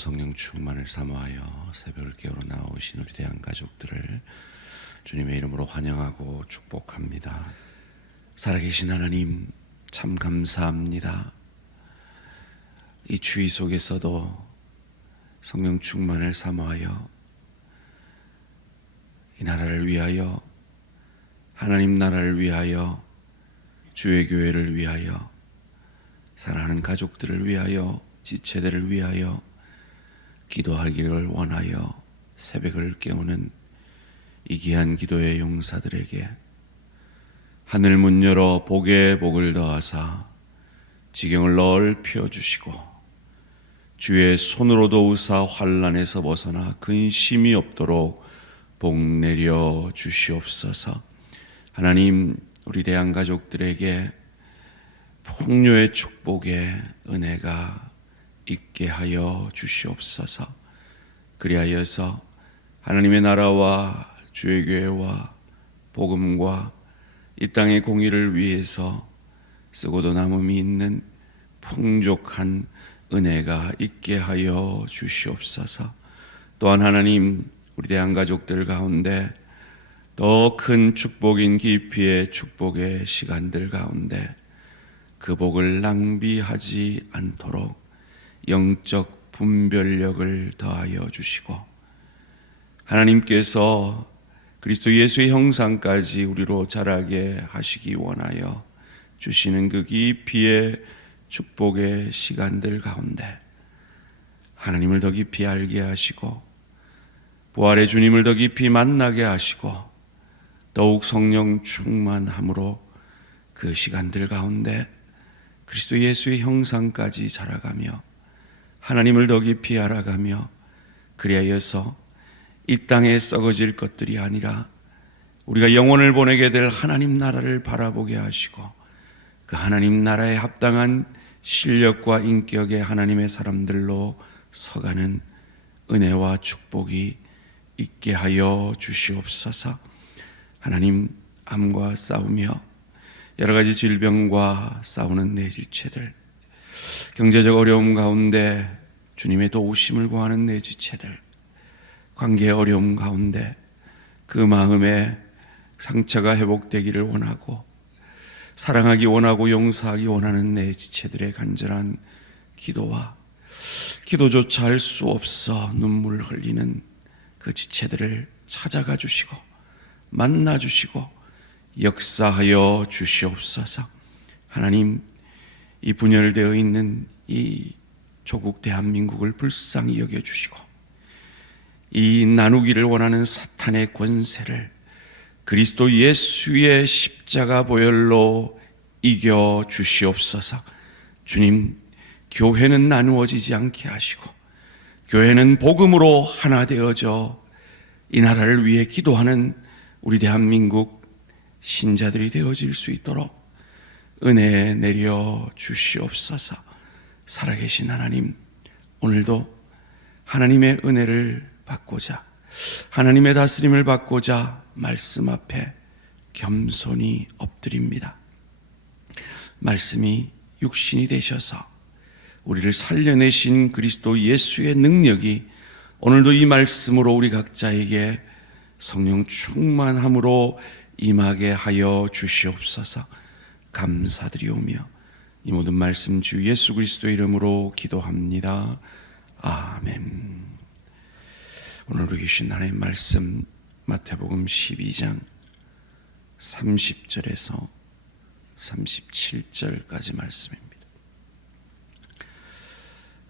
성령 충만을 사모하여 새벽을 깨우러 나오신 우리 대한가족들을 주님의 이름으로 환영하고 축복합니다. 살아계신 하나님, 참 감사합니다. 이 추위 속에서도 성령 충만을 사모하여 이 나라를 위하여, 하나님 나라를 위하여, 주의 교회를 위하여, 사랑하는 가족들을 위하여, 지체들을 위하여 기도하기를 원하여 새벽을 깨우는 이 귀한 기도의 용사들에게 하늘 문 열어 복에 복을 더하사 지경을 넓혀 주시고, 주의 손으로 도우사 환난에서 벗어나 근심이 없도록 복 내려 주시옵소서. 하나님, 우리 대한가족들에게 풍요의 축복의 은혜가 있게 하여 주시옵소서. 그리하여서 하나님의 나라와 주의 교회와 복음과 이 땅의 공의를 위해서 쓰고도 남음이 있는 풍족한 은혜가 있게 하여 주시옵소서. 또한 하나님, 우리 대한가족들 가운데 더 큰 축복인 깊이의 축복의 시간들 가운데 그 복을 낭비하지 않도록 영적 분별력을 더하여 주시고, 하나님께서 그리스도 예수의 형상까지 우리로 자라게 하시기 원하여 주시는 그 깊이의 축복의 시간들 가운데 하나님을 더 깊이 알게 하시고, 부활의 주님을 더 깊이 만나게 하시고, 더욱 성령 충만함으로 그 시간들 가운데 그리스도 예수의 형상까지 자라가며 하나님을 더 깊이 알아가며, 그리하여서 이 땅에 썩어질 것들이 아니라 우리가 영혼을 보내게 될 하나님 나라를 바라보게 하시고, 그 하나님 나라에 합당한 실력과 인격의 하나님의 사람들로 서가는 은혜와 축복이 있게 하여 주시옵소서. 하나님, 암과 싸우며 여러 가지 질병과 싸우는 내 지체들, 경제적 어려움 가운데 주님의 도우심을 구하는 내 지체들, 관계의 어려움 가운데 그 마음에 상처가 회복되기를 원하고 사랑하기 원하고 용서하기 원하는 내 지체들의 간절한 기도와 기도조차 할 수 없어 눈물을 흘리는 그 지체들을 찾아가 주시고 만나 주시고 역사하여 주시옵소서. 하나님, 이 분열되어 있는 이 조국 대한민국을 불쌍히 여겨주시고, 이 나누기를 원하는 사탄의 권세를 그리스도 예수의 십자가 보혈로 이겨 주시옵소서. 주님, 교회는 나누어지지 않게 하시고 교회는 복음으로 하나 되어져 이 나라를 위해 기도하는 우리 대한민국 신자들이 되어질 수 있도록 은혜 내려 주시옵소서. 살아계신 하나님, 오늘도 하나님의 은혜를 받고자, 하나님의 다스림을 받고자 말씀 앞에 겸손히 엎드립니다. 말씀이 육신이 되셔서 우리를 살려내신 그리스도 예수의 능력이 오늘도 이 말씀으로 우리 각자에게 성령 충만함으로 임하게 하여 주시옵소서. 감사드리오며 이 모든 말씀 주 예수 그리스도의 이름으로 기도합니다. 아멘. 오늘 우리 주신 하나님의 말씀 마태복음 12장 30절에서 37절까지 말씀입니다.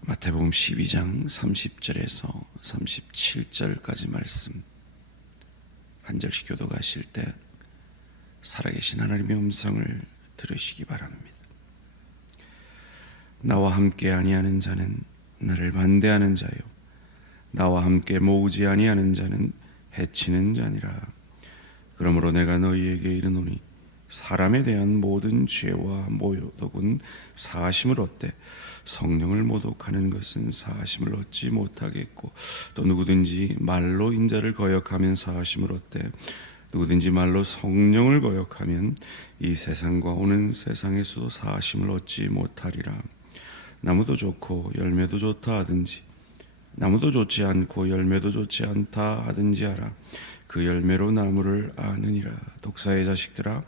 마태복음 12장 30절에서 37절까지 말씀 한 절씩 교독하실 때 살아계신 하나님의 음성을 들으시기 바랍니다. 나와 함께 아니하는 자는 나를 반대하는 자요, 나와 함께 모으지 아니하는 자는 해치는 자니라. 그러므로 내가 너희에게 이르노니 사람에 대한 모든 죄와 모독은 사하심을 얻되 성령을 모독하는 것은 사하심을 얻지 못하겠고, 또 누구든지 말로 인자를 거역하면 사하심을 얻되 누구든지 말로 성령을 거역하면 이 세상과 오는 세상에서도 사하심을 얻지 못하리라. 나무도 좋고 열매도 좋다 하든지 나무도 좋지 않고 열매도 좋지 않다 하든지하라. 그 열매로 나무를 아느니라. 독사의 자식들아,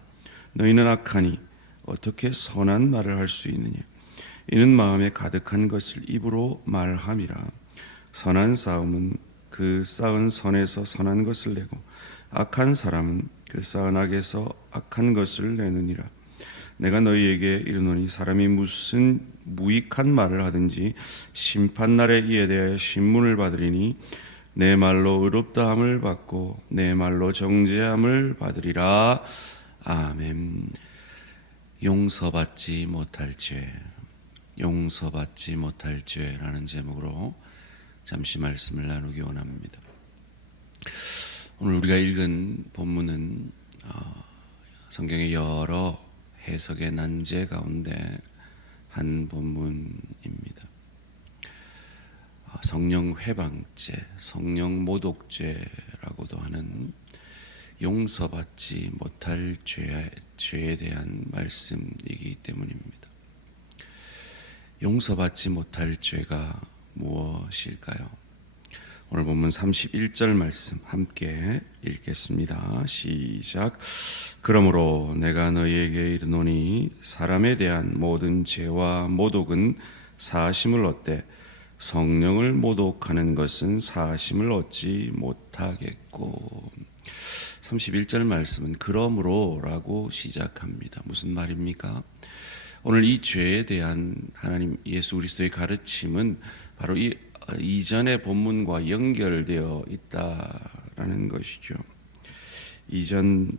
너희는 악하니 어떻게 선한 말을 할 수 있느냐? 이는 마음에 가득한 것을 입으로 말함이라. 선한 싸움은 그 쌓은 선에서 선한 것을 내고, 악한 사람은 그 쌓은 악에서 악한 것을 내느니라. 내가 너희에게 이르노니 사람이 무슨 무익한 말을 하든지 심판날에 이에 대하여 신문을 받으리니 내 말로 의롭다함을 받고 내 말로 정죄함을 받으리라. 아멘. 용서받지 못할 죄, 용서받지 못할 죄라는 제목으로 잠시 말씀을 나누기 원합니다. 오늘 우리가 읽은 본문은 성경의 여러 해석의 난제 가운데 한 본문입니다. 성령 회방죄, 성령 모독죄라고도 하는 용서받지 못할 죄에 대한 말씀이기 때문입니다. 용서받지 못할 죄가 무엇일까요? 오늘 본문 31절 말씀 함께 읽겠습니다. 시작. 그러므로 내가 너희에게 이르노니 사람에 대한 모든 죄와 모독은 사하심을 얻되 성령을 모독하는 것은 사하심을 얻지 못하겠고. 31절 말씀은 그러므로라고 시작합니다. 무슨 말입니까? 오늘 이 죄에 대한 하나님 예수 그리스도의 가르침은 바로 이 이전의 본문과 연결되어 있다라는 것이죠. 이전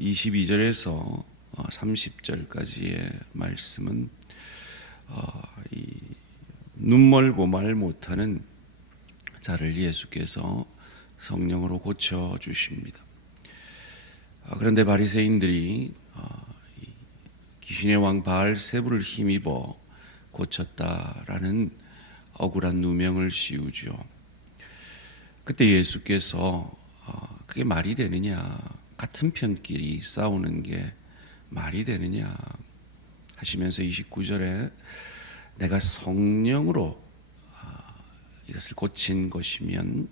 22절에서 30절까지의 말씀은 이 눈멀고 말 못하는 자를 예수께서 성령으로 고쳐 주십니다. 그런데 바리새인들이 귀신의 왕 바알세부를 힘입어 고쳤다라는 억울한 누명을 씌우죠. 그때 예수께서 그게 말이 되느냐, 같은 편끼리 싸우는 게 말이 되느냐 하시면서 29절에 내가 성령으로 이것을 고친 것이면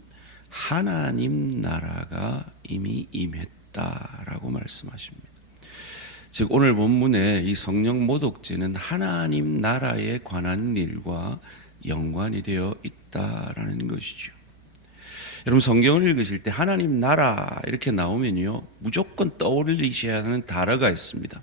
하나님 나라가 이미 임했다라고 말씀하십니다. 즉 오늘 본문의 이 성령 모독죄는 하나님 나라에 관한 일과 연관이 되어 있다라는 것이죠. 여러분 성경을 읽으실 때 하나님 나라 이렇게 나오면요 무조건 떠올리셔야 하는 단어가 있습니다.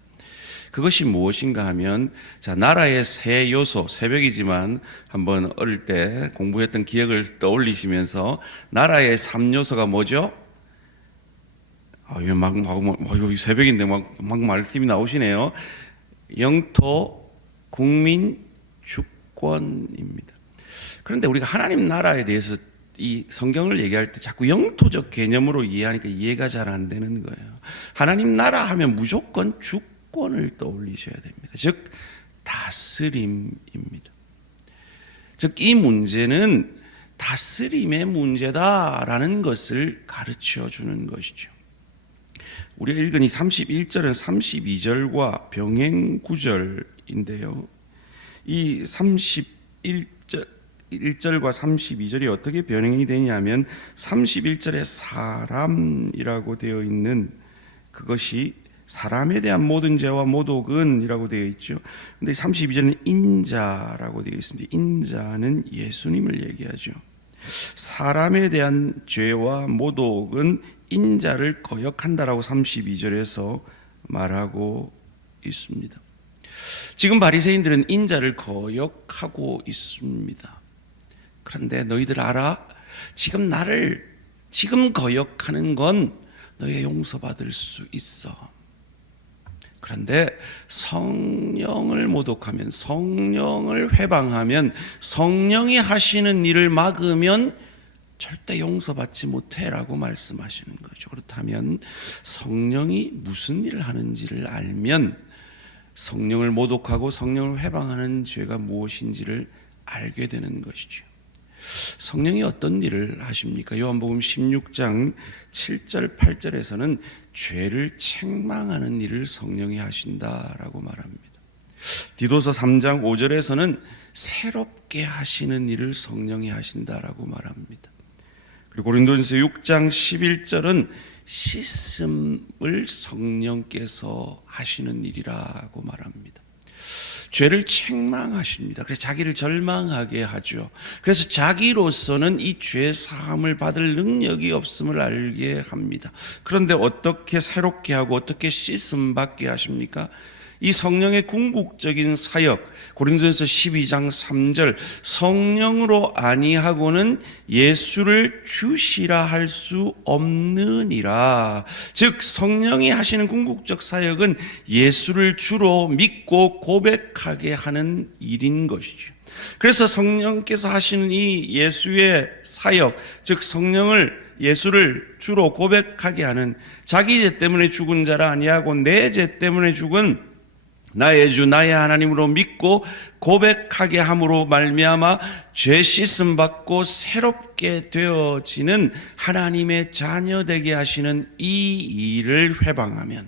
그것이 무엇인가 하면 나라의 세 요소, 새벽이지만 한번 어릴 때 공부했던 기억을 떠올리시면서 나라의 3요소가 뭐죠? 새벽인데 막 말씀이 나오시네요. 영토, 국민, 주권입니다. 그런데 우리가 하나님 나라에 대해서 이 성경을 얘기할 때 자꾸 영토적 개념으로 이해하니까 이해가 잘 안 되는 거예요. 하나님 나라 하면 무조건 주권을 떠올리셔야 됩니다. 즉 다스림입니다. 즉 이 문제는 다스림의 문제다라는 것을 가르쳐 주는 것이죠. 우리가 읽은 이 31절은 32절과 병행 구절인데요. 이 31절과 32절이 어떻게 변형이 되냐면 31절에 사람이라고 되어 있는 그것이 사람에 대한 모든 죄와 모독은 이라고 되어 있죠. 근데 32절은 인자라고 되어 있습니다. 인자는 예수님을 얘기하죠. 사람에 대한 죄와 모독은 인자를 거역한다라고 32절에서 말하고 있습니다. 지금 바리새인들은 인자를 거역하고 있습니다. 그런데 너희들 알아? 지금 거역하는 건 너희가 용서받을 수 있어. 그런데 성령을 모독하면, 성령을 회방하면, 성령이 하시는 일을 막으면 절대 용서받지 못해라고 말씀하시는 거죠. 그렇다면 성령이 무슨 일을 하는지를 알면 성령을 모독하고 성령을 회방하는 죄가 무엇인지를 알게 되는 것이죠. 성령이 어떤 일을 하십니까? 요한복음 16장 7절 8절에서는 죄를 책망하는 일을 성령이 하신다라고 말합니다. 디도서 3장 5절에서는 새롭게 하시는 일을 성령이 하신다라고 말합니다. 그리고 고린도전서 6장 11절은 씻음을 성령께서 하시는 일이라고 말합니다. 죄를 책망하십니다. 그래서 자기를 절망하게 하죠. 그래서 자기로서는 이 죄 사함을 받을 능력이 없음을 알게 합니다. 그런데 어떻게 새롭게 하고 어떻게 씻음 받게 하십니까? 이 성령의 궁극적인 사역, 고린도전서 12장 3절, 성령으로 아니하고는 예수를 주시라 할 수 없느니라. 즉 성령이 하시는 궁극적 사역은 예수를 주로 믿고 고백하게 하는 일인 것이죠. 그래서 성령께서 하시는 이 예수의 사역, 즉 예수를 주로 고백하게 하는, 자기 죄 때문에 죽은 자라 아니하고 내 죄 때문에 죽은 나의 주 나의 하나님으로 믿고 고백하게 함으로 말미암아 죄 씻음 받고 새롭게 되어지는 하나님의 자녀 되게 하시는 이 일을 회방하면,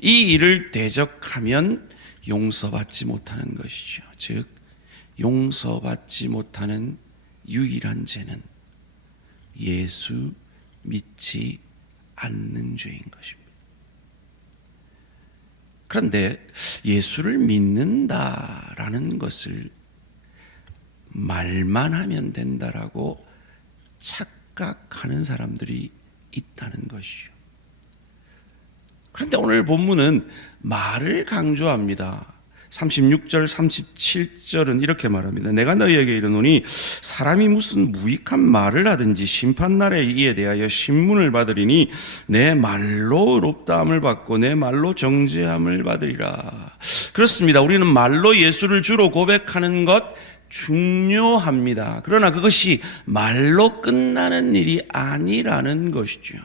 이 일을 대적하면 용서받지 못하는 것이죠. 즉 용서받지 못하는 유일한 죄는 예수 믿지 않는 죄인 것입니다. 그런데 예수를 믿는다라는 것을 말만 하면 된다라고 착각하는 사람들이 있다는 것이죠. 그런데 오늘 본문은 말을 강조합니다. 36절 37절은 이렇게 말합니다. 내가 너희에게 이르노니 사람이 무슨 무익한 말을 하든지 심판날에 이에 대하여 신문을 받으리니 내 말로 의롭다함을 받고 내 말로 정죄함을 받으리라. 그렇습니다. 우리는 말로 예수를 주로 고백하는 것 중요합니다. 그러나 그것이 말로 끝나는 일이 아니라는 것이죠.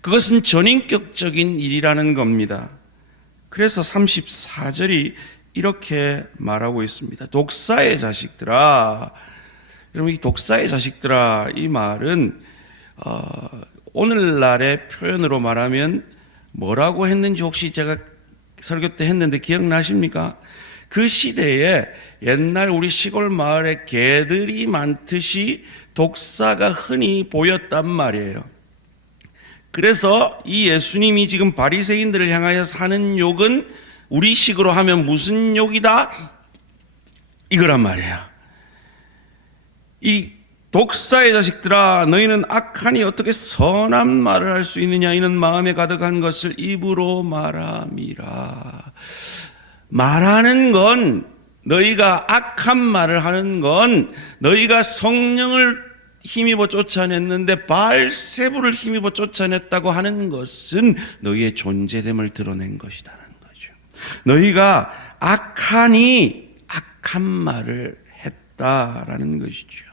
그것은 전인격적인 일이라는 겁니다. 그래서 34절이 이렇게 말하고 있습니다. 독사의 자식들아. 여러분, 이 독사의 자식들아, 이 말은 오늘날의 표현으로 말하면 뭐라고 했는지 혹시 제가 설교 때 했는데 기억나십니까? 그 시대에 옛날 우리 시골 마을에 개들이 많듯이 독사가 흔히 보였단 말이에요. 그래서 이 예수님이 지금 바리새인들을 향하여 하는 욕은 우리식으로 하면 무슨 욕이다? 이거란 말이에요. 이 독사의 자식들아, 너희는 악하니 어떻게 선한 말을 할 수 있느냐? 이는 마음에 가득한 것을 입으로 말함이라. 말하는 건, 너희가 악한 말을 하는 건 너희가 성령을 힘입어 쫓아냈는데 바알세불을 힘입어 쫓아냈다고 하는 것은 너희의 존재됨을 드러낸 것이라는 거죠. 너희가 악하니 악한 말을 했다라는 것이죠.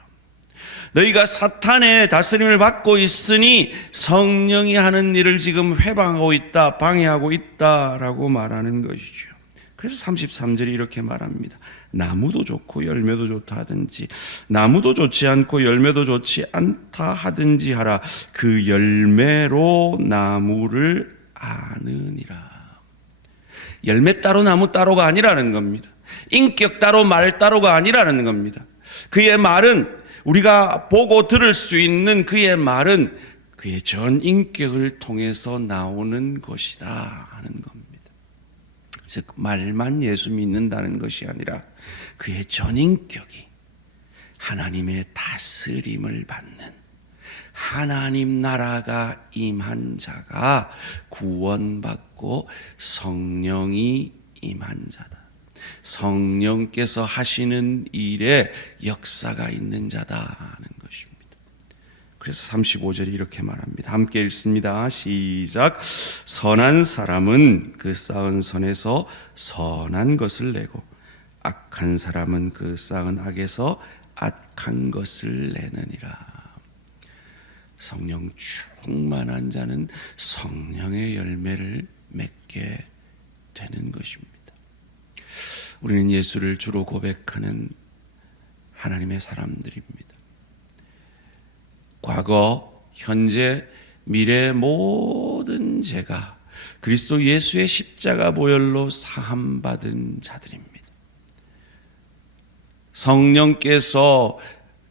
너희가 사탄의 다스림을 받고 있으니 성령이 하는 일을 지금 회방하고 있다, 방해하고 있다라고 말하는 것이죠. 그래서 33절이 이렇게 말합니다. 나무도 좋고 열매도 좋다 하든지 나무도 좋지 않고 열매도 좋지 않다 하든지 하라. 그 열매로 나무를 아느니라. 열매 따로 나무 따로가 아니라는 겁니다. 인격 따로 말 따로가 아니라는 겁니다. 그의 말은, 우리가 보고 들을 수 있는 그의 말은 그의 전 인격을 통해서 나오는 것이다 하는 겁니다. 즉 말만 예수 믿는다는 것이 아니라 그의 전인격이 하나님의 다스림을 받는, 하나님 나라가 임한 자가 구원받고 성령이 임한 자다. 성령께서 하시는 일에 역사가 있는 자다 하는 것입니다. 그래서 35절이 이렇게 말합니다. 함께 읽습니다. 시작. 선한 사람은 그 쌓은 선에서 선한 것을 내고 악한 사람은 그 쌓은 악에서 악한 것을 내느니라. 성령 충만한 자는 성령의 열매를 맺게 되는 것입니다. 우리는 예수를 주로 고백하는 하나님의 사람들입니다. 과거, 현재, 미래의 모든 죄가 그리스도 예수의 십자가 보혈로 사함받은 자들입니다. 성령께서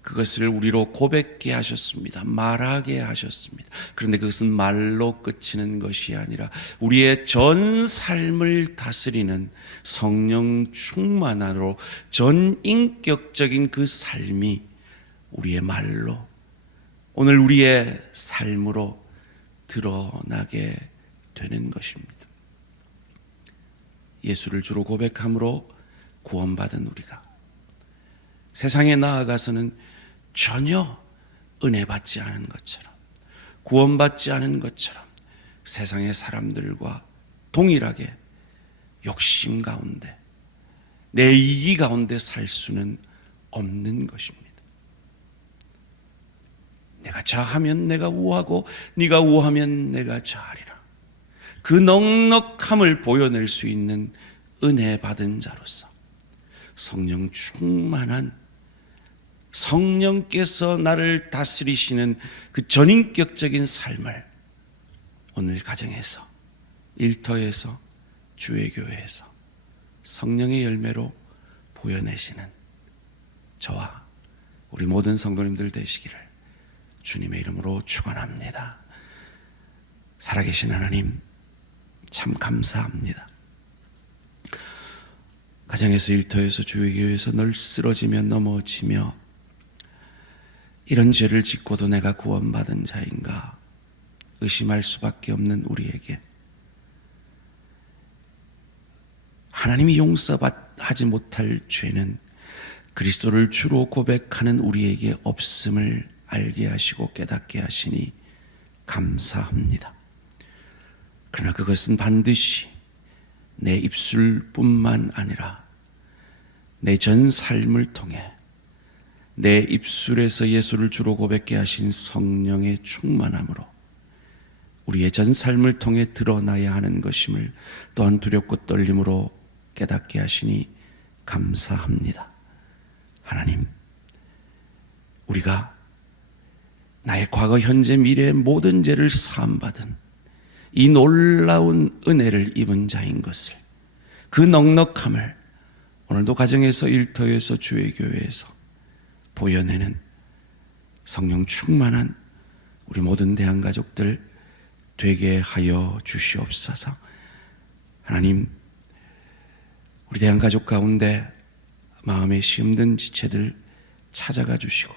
그것을 우리로 고백게 하셨습니다. 말하게 하셨습니다. 그런데 그것은 말로 그치는 것이 아니라 우리의 전 삶을 다스리는 성령 충만함으로 전인격적인 그 삶이 우리의 말로, 오늘 우리의 삶으로 드러나게 되는 것입니다. 예수를 주로 고백함으로 구원받은 우리가 세상에 나아가서는 전혀 은혜 받지 않은 것처럼, 구원받지 않은 것처럼 세상의 사람들과 동일하게 욕심 가운데, 내 이기 가운데 살 수는 없는 것입니다. 내가 자하면 내가 우하고 네가 우하면 내가 자하리라. 그 넉넉함을 보여낼 수 있는 은혜 받은 자로서 성령 충만한, 성령께서 나를 다스리시는 그 전인격적인 삶을 오늘 가정에서, 일터에서, 주의 교회에서 성령의 열매로 보여내시는 저와 우리 모든 성도님들 되시기를 주님의 이름으로 축원합니다. 살아계신 하나님, 참 감사합니다. 가정에서, 일터에서, 주의 교회에서 늘 쓰러지며 넘어지며 이런 죄를 짓고도 내가 구원받은 자인가 의심할 수밖에 없는 우리에게 하나님이 용서하지 못할 죄는 그리스도를 주로 고백하는 우리에게 없음을 알게 하시고 깨닫게 하시니 감사합니다. 그러나 그것은 반드시 내 입술뿐만 아니라 내 전 삶을 통해 내 입술에서 예수를 주로 고백게 하신 성령의 충만함으로 우리의 전 삶을 통해 드러나야 하는 것임을 또한 두렵고 떨림으로 깨닫게 하시니 감사합니다. 하나님, 우리가 나의 과거, 현재, 미래의 모든 죄를 사함받은 이 놀라운 은혜를 입은 자인 것을, 그 넉넉함을 오늘도 가정에서, 일터에서, 주의 교회에서 보여내는 성령 충만한 우리 모든 대한가족들 되게 하여 주시옵소서. 하나님, 우리 대한가족 가운데 마음에 시험든 지체들 찾아가 주시고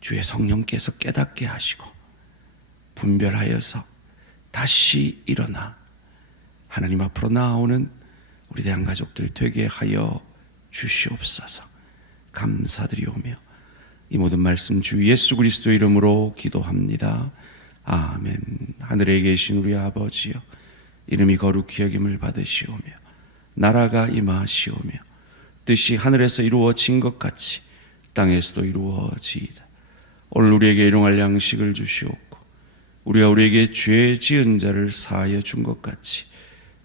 주의 성령께서 깨닫게 하시고 분별하여서 다시 일어나 하나님 앞으로 나아오는 우리 대한가족들 되게 하여 주시옵소서. 감사드리오며 이 모든 말씀 주 예수 그리스도 이름으로 기도합니다. 아멘. 하늘에 계신 우리 아버지여, 이름이 거룩히 여김을 받으시오며 나라가 임하시오며 뜻이 하늘에서 이루어진 것 같이 땅에서도 이루어지이다. 오늘 우리에게 일용할 양식을 주시옵고 우리가 우리에게 죄 지은 자를 사하여 준 것 같이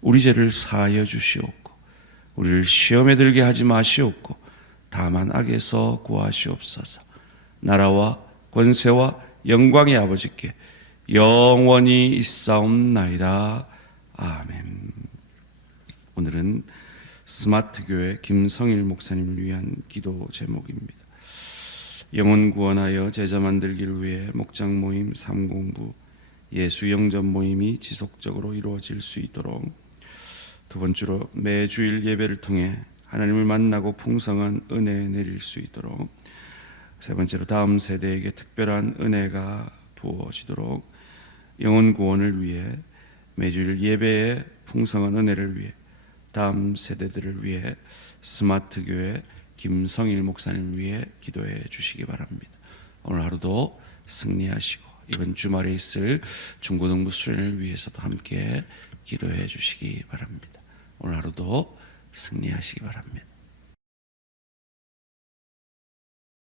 우리 죄를 사하여 주시옵고 우리를 시험에 들게 하지 마시옵고 다만 악에서 구하시옵소서. 나라와 권세와 영광의 아버지께 영원히 있사옵나이다. 아멘. 오늘은 스마트교회 김성일 목사님을 위한 기도 제목입니다. 영혼 구원하여 제자 만들기를 위해 목장 모임 3공부 예수 영접 모임이 지속적으로 이루어질 수 있도록, 두 번째로 매주일 예배를 통해 하나님을 만나고 풍성한 은혜 내릴 수 있도록, 세 번째로 다음 세대에게 특별한 은혜가 부어지도록 영혼 구원을 위해 매주일 예배의 풍성한 은혜를 위해 다음 세대들을 위해 스마트교회 김성일 목사님을 위해 기도해 주시기 바랍니다. 오늘 하루도 승리하시고 이번 주말에 있을 중고등부 수련을 위해서도 함께 기도해 주시기 바랍니다. 오늘 하루도 승리하시기 바랍니다.